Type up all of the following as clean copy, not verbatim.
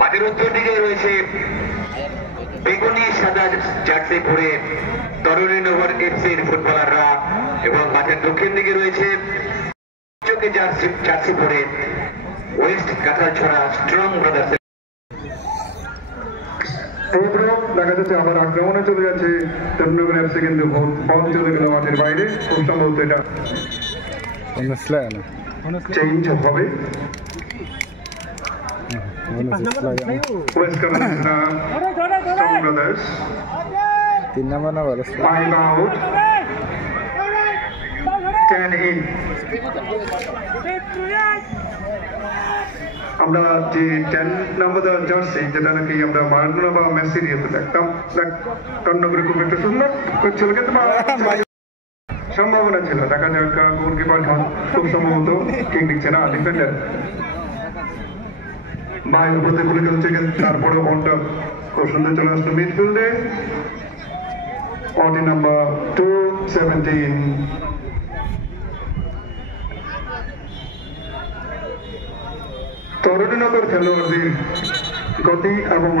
মাঠের উত্তর দিকে রয়েছে বেগুনি সাদা জার্সি পরে তরুণীনগর এফসির ফুটবলাররা এবং মাঠের দক্ষিণ দিকে রয়েছে চোখে জার্সি পরে ওয়েস্ট কাঁঠালছড়া স্ট্রং ব্রাদার্স। দেখা যাচ্ছে আবার আক্রমণে চলে যাচ্ছে তরুণনগর এফসি, কিন্তু বল চলে গেল মাঠের বাইরে। খুব সম্ভবত এটা চেঞ্জ হবে। ওয়েস্ট কাঁঠালছড়া স্ট্রং ব্রাদার্স 3 নম্বর না বলো 5 আউট 10 ইন। আমরা যে 10 নম্বর জার্সি যেটা নাকি আমরা মারাডোনা বা মেসি দিয়ে দেখতাম, তরুণনগরে খুব একটা সুন্দর করছিল, কিন্তু সম্ভাবনা ছিল। দেখা যাক গোলকিপার খুব সম্ভবত ঠিক দিচ্ছে না, ডিফেন্ডার বাইরে প্রতিফলিত হচ্ছে, কিন্তু তারপরে বলটা খুব সুন্দর চলে আসলো মিডফিল্ডে। 40 নাম্বার 217 তরুণনগর খেলোয়াড়দের গতি এবং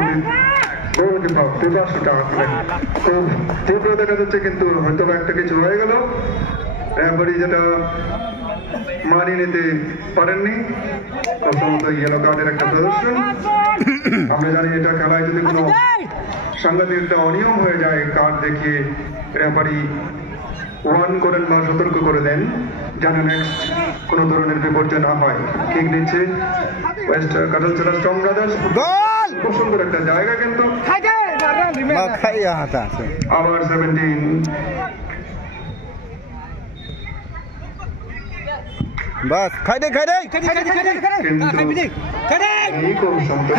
প্রবাসটা খুব তীব্র দেখা যাচ্ছে, কিন্তু হয়তো একটা কিছু হয়ে গেল। রেফারি যেটা মানিয়ে নিতে পারেননি, প্রথমত ইয়েলো কার্ডের একটা প্রদর্শন। আমরা জানি এটা খেলায় যদি কোনো সাংঘাতিক একটা অনিয়ম হয়ে যায়, কার্ড দেখিয়ে রেফারি ওয়ার্ন করেন বা সতর্ক করে দেন যেন নেক্সট কোনো ধরনের বিপর্যয় না হয়। কিক নিচ্ছে ওয়েস্ট কাঁঠালছড়া স্ট্রং ব্রাদার্স। খুব সুন্দর একটা জায়গা, কিন্তু আবার 17 বাস খাই দে কিন্তু এই খুব সুন্দর